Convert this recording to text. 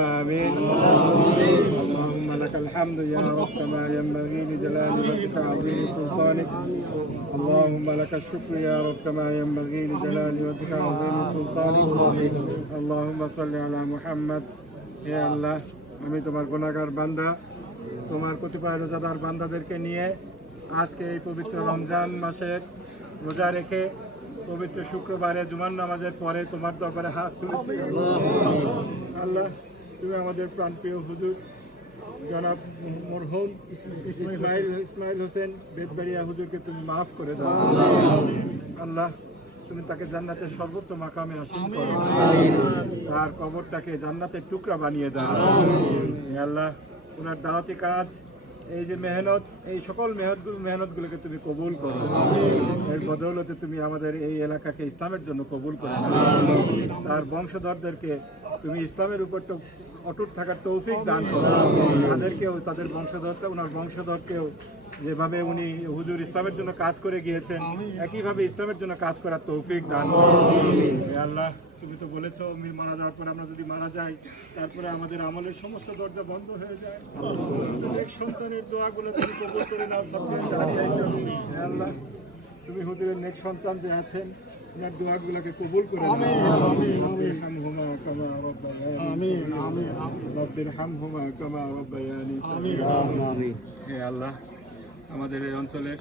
آمين. اللهم لك الحمد يا رب كما ينبغي لجلال وجهك وعظيم سلطانك. اللهم لك الشكر يا رب كما ينبغي لجلال وجهك وعظيم سلطانك. اللهم صل على محمد. হে আল্লাহ, আমি তোমার গুনাহগার বান্দা, তোমার কতিপয় রোজাদার বান্দাদেরকে নিয়ে আজকে এই পবিত্র রমজান মাসের রোজা রেখে পবিত্র শুক্রবারে জুমার নামাজের পরে তোমার দরবারে হাত তুলেছি। আল্লাহ, তুমি আমাদের প্রাণপ্রিয় হুজুর জনাব মরহুম ইসমাইল হোসেন বেদবাড়িয়া হুজুরকে তুমি মাফ করে দাও। আল্লাহ, তুমি তাকে জান্নাতের সর্বোচ্চ মাকামে আসীন করো, তার কবরটাকে জান্নাতের টুকরা বানিয়ে দাও। আল্লাহ, ওনার দাওয়াতি কাজ, এই যে মেহনত, এই সকল মেহনতগুলোকে তুমি কবুল করো। এর বদৌলতে তুমি আমাদের এই এলাকাকে ইসলামের জন্য কবুল করো। তার বংশধরদেরকে তুমি ইসলামের উপর অটুট থাকার তৌফিক দান করো। তাদেরকেও, তাদের ওনার বংশধরকেও যেভাবে উনি হুজুর ইসলামের জন্য কাজ করে গিয়েছেন, একইভাবে ইসলামের জন্য কাজ করার তৌফিক দান করো। আল্লাহ, তুমি তো বলেছো আমি মারা যাওয়ার পর, আমরা যদি মারা যাই তারপরে আমাদের আমলের সমস্ত দরজা বন্ধ হয়ে যায়। সন্তানের দোয়াগুলো তুমি কবুল করে নাও। আল্লাহ, তুমি হুজুরের নেক সন্তান যে আছেন, ওনার দোয়াগুলোকে কবুল করে নাও। হে আল্লাহ, আমাদের এই অঞ্চলের